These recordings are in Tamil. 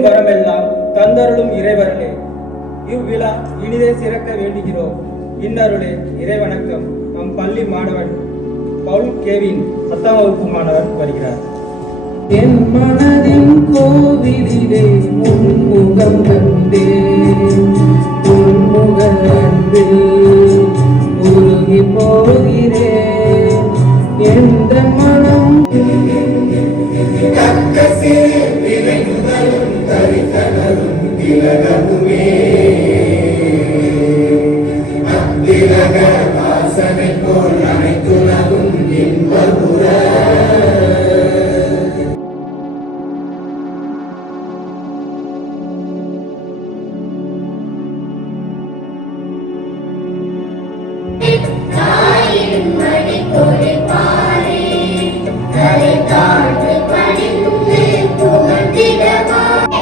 கேட்கும் வரமெல்லாம் தந்தருளும் இறைவர்களே, இவ்விழா இனிதே சிறக்க வேண்டுகிறோம். இன்னருளே இறைவணக்கம். நம் பள்ளி மாணவன் பவுல் கேவின் 10ஆம் வகுப்பு மாணவன் வருகிறார். என் மனதின் கோவிலிலே முன்முகம் கண்டே, முன்முக அன்பில் உருகி போகிறேன். எந்த மனம்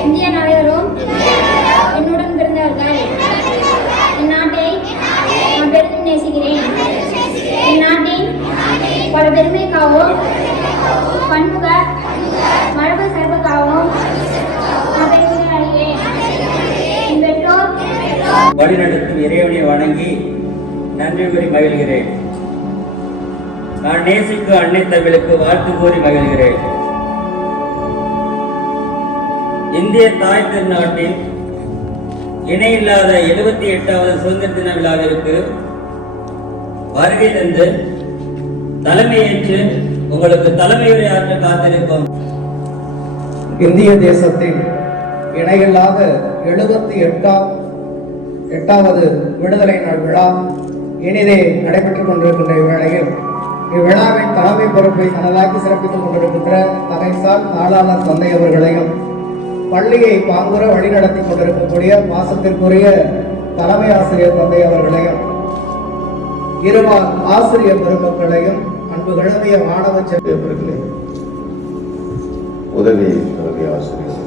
இந்திய நாயகரும் என்னுடன் பிறந்தவர்கள். என் நாட்டை நான் பெரிதும் நேசிக்கிறேன். என் நாட்டின் பல பெருமைக்காகவும் பன்முக மரபு சிறப்புக்காகவும் நான் பெருமை அடைகிறேன். என் பெற்றோர் வழிநடத்தும் இறைவனை வணங்கி நன்றி கூறி மகிழ்கிறேன். நான் நேசிக்கும் அன்னை தமிழுக்கு வாழ்த்து கூறி மகிழ்கிறேன். இந்திய தாய் திருநாட்டின் இணையில்லாத 78வது சுதந்திர தின விழாவிற்கு வருகை தந்து தலைமையேற்று உங்களுக்கு தலைமையுரையாற்ற காத்திருக்கும் இந்திய தேசத்தின் இணையில்லாத 78வது விடுதலை நாள் விழா இனிதே நடைபெற்றுக் கொண்டிருக்கின்ற இவ்வேளையில் இவ்விழாவின் தலைமை பொறுப்பை தனதாக்கி சிறப்பித்துக் கொண்டிருக்கின்ற தகைசால் தாளாளர் தந்தை அவர்களையும், பள்ளியை பாங்குற வழிநடத்தி கொண்டிருக்கக்கூடிய பாசத்திற்குரிய தலைமை ஆசிரியர் தந்தை அவர்களையும், இருவார் ஆசிரியர் பெருமக்களையும், அன்பு கிழமைய மாணவ செல்வர்களே, உதவி தலைமை ஆசிரியர்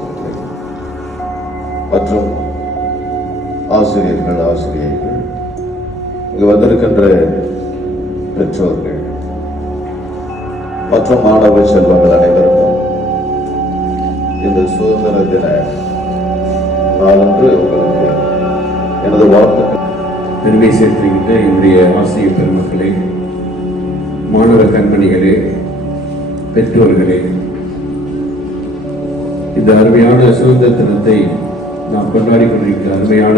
மற்றும் ஆசிரியர்கள் இங்கு வந்திருக்கின்ற பெற்றோர்கள் மற்றும் மாணவ செல்வங்கள் அனைவருக்கும் இந்த சுதந்திர தின நாளன்று உங்களுக்கு எனது வாழ்த்துக்கள். பெருமை சேர்க்கின்ற என்னுடைய ஆசிரியர் பெருமக்களே, மாணவ கண்மணிகளே, பெற்றோர்களே, இந்த அருமையான சுதந்திர தினத்தை நாம் கொண்டாடி கொண்டிருக்கிற அருமையான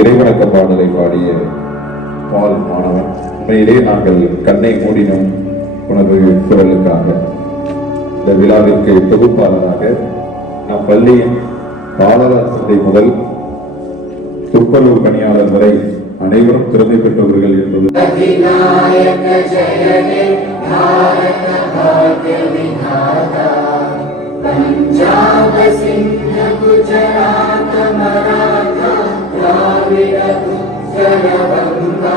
இறைவணக்க பாடலை பாடிய பால் மாணவன், உண்மையிலே நாங்கள் கண்ணை மூடினோம் உணவு குரலுக்காக. இந்த விழாவிற்கு தொகுப்பாளராக நம் பள்ளியின் பாடலார் சந்தை முதல் துப்புரவு பணியாளர் வரை அனைவரும் திறமை பெற்றவர்கள் என்பது பஞ்சாப சிந்த குஜராத் மராத்தா திராவிட உத்தர வங்கா